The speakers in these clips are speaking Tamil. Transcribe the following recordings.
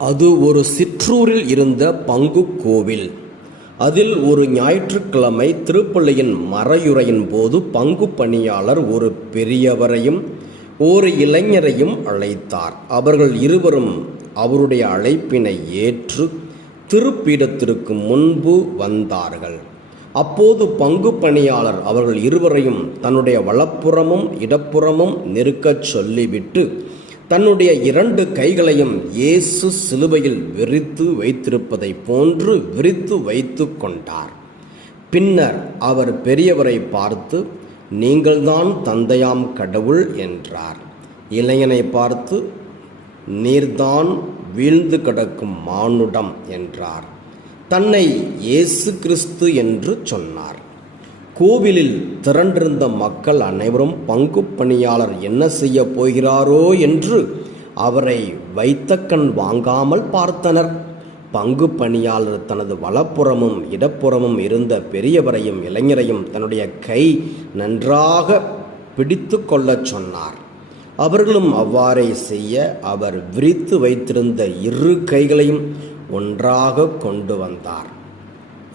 அது ஒரு சிற்றூரில் இருந்த பங்கு கோவில். அதில் ஒரு ஞாயிற்றுக்கிழமை திருப்பள்ளியின் மறையுறையின் போது பங்கு பணியாளர் ஒரு பெரியவரையும் ஒரு இளைஞரையும் அழைத்தார். அவர்கள் இருவரும் அவருடைய அழைப்பினை ஏற்று திருப்பீடத்திற்கு முன்பு வந்தார்கள். அப்போது பங்கு பணியாளர் அவர்கள் இருவரையும் தன்னுடைய வலப்புறமும் இடப்புறமும் நிற்கச் சொல்லிவிட்டு தன்னுடைய 2 கைகளையும் இயேசு சிலுவையில் விரித்து வைத்திருப்பதை போன்று விரித்து வைத்து கொண்டார். பின்னர் அவர் பெரியவரை பார்த்து, நீங்கள்தான் தந்தையாம் கடவுள் என்றார். இளைஞனை பார்த்து, நீர்தான் வீழ்ந்து கிடக்கும் மானுடம் என்றார். தன்னை இயேசு கிறிஸ்து என்று சொன்னார். கோவிலில் திரண்டிருந்த மக்கள் அனைவரும் பங்கு பணியாளர் என்ன செய்ய போகிறாரோ என்று அவரை வைத்த கண் வாங்காமல் பார்த்தனர். பங்கு பணியாளர் தனது வலப்புறமும் இடப்புறமும் இருந்த பெரியவரையும் இளைஞரையும் தன்னுடைய கை நன்றாக பிடித்து கொள்ளச் சொன்னார். அவர்களும் அவ்வாறே செய்ய அவர் விரித்து வைத்திருந்த 2 கைகளையும் ஒன்றாக கொண்டு வந்தார்.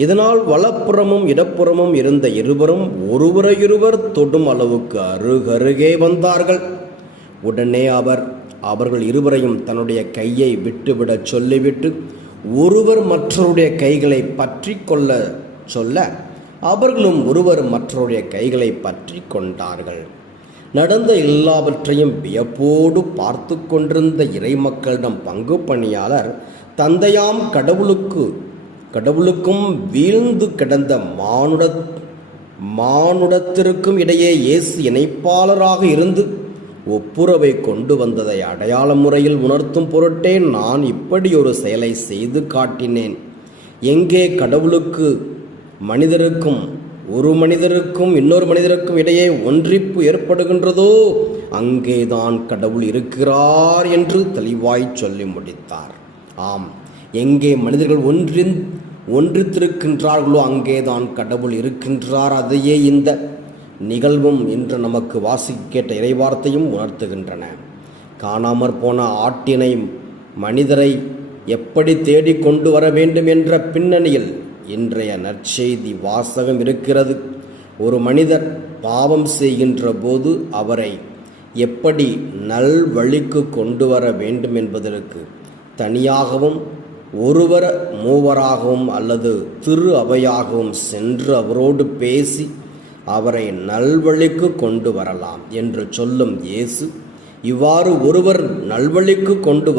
இதனால் வலப்புறமும் இடப்புறமும் இருந்த இருவரும் ஒருவரையொருவர் தொடும் அளவுக்கு அருகருகே வந்தார்கள். உடனே அவர்கள் இருவரையும் தன்னுடைய கையை விட்டுவிடச் சொல்லிவிட்டு ஒருவர் மற்றவருடைய கைகளை பற்றி கொள்ள சொல்ல அவர்களும் ஒருவர் மற்றவருடைய கைகளை பற்றி கொண்டார்கள். நடந்த எல்லாவற்றையும் வியப்போடு பார்த்து கொண்டிருந்த இறைமக்களிடம் பங்கு பணியாளர் தந்தையாம் கடவுளுக்கும் வீழ்ந்து கிடந்த மானுடத்திற்கும் இடையே இயேசு இணைப்பாளராக இருந்து ஒப்புரவை கொண்டு வந்ததை அடையாள முறையில் உணர்த்தும் பொருட்டே நான் இப்படி ஒரு செயலை செய்து காட்டினேன். எங்கே கடவுளுக்கு மனிதருக்கும் ஒரு மனிதருக்கும் இன்னொரு மனிதருக்கும் இடையே ஒன்றிப்பு ஏற்படுகின்றதோ அங்கேதான் கடவுள் இருக்கிறார் என்று தெளிவாய் சொல்லி முடித்தார். ஆம், எங்கே மனிதர்கள் ஒன்றித்திருக்கின்றார்களோ அங்கேதான் கடவுள் இருக்கின்றார். அதையே இந்த நிகழ்வும் இன்று நமக்கு வாசிக்க கேட்ட இறைவார்த்தையும் உணர்த்துகின்றன. காணாமற் போன ஆட்டினை மனிதரை எப்படி தேடி கொண்டு வர வேண்டும் என்ற பின்னணியில் இன்றைய நற்செய்தி வாசகம் இருக்கிறது. ஒரு மனிதர் பாவம் செய்கின்ற போது அவரை எப்படி நல்வழிக்கு கொண்டு வர வேண்டும் என்பதற்கு தனியாகவும் ஒருவர் மூவராகவும் அல்லது திரு அவையாகவும் சென்று அவரோடு பேசி அவரை நல்வழிக்கு கொண்டு வரலாம் என்று சொல்லும் இயேசு, இவ்வாறு ஒருவர் நல்வழிக்கு கொண்டு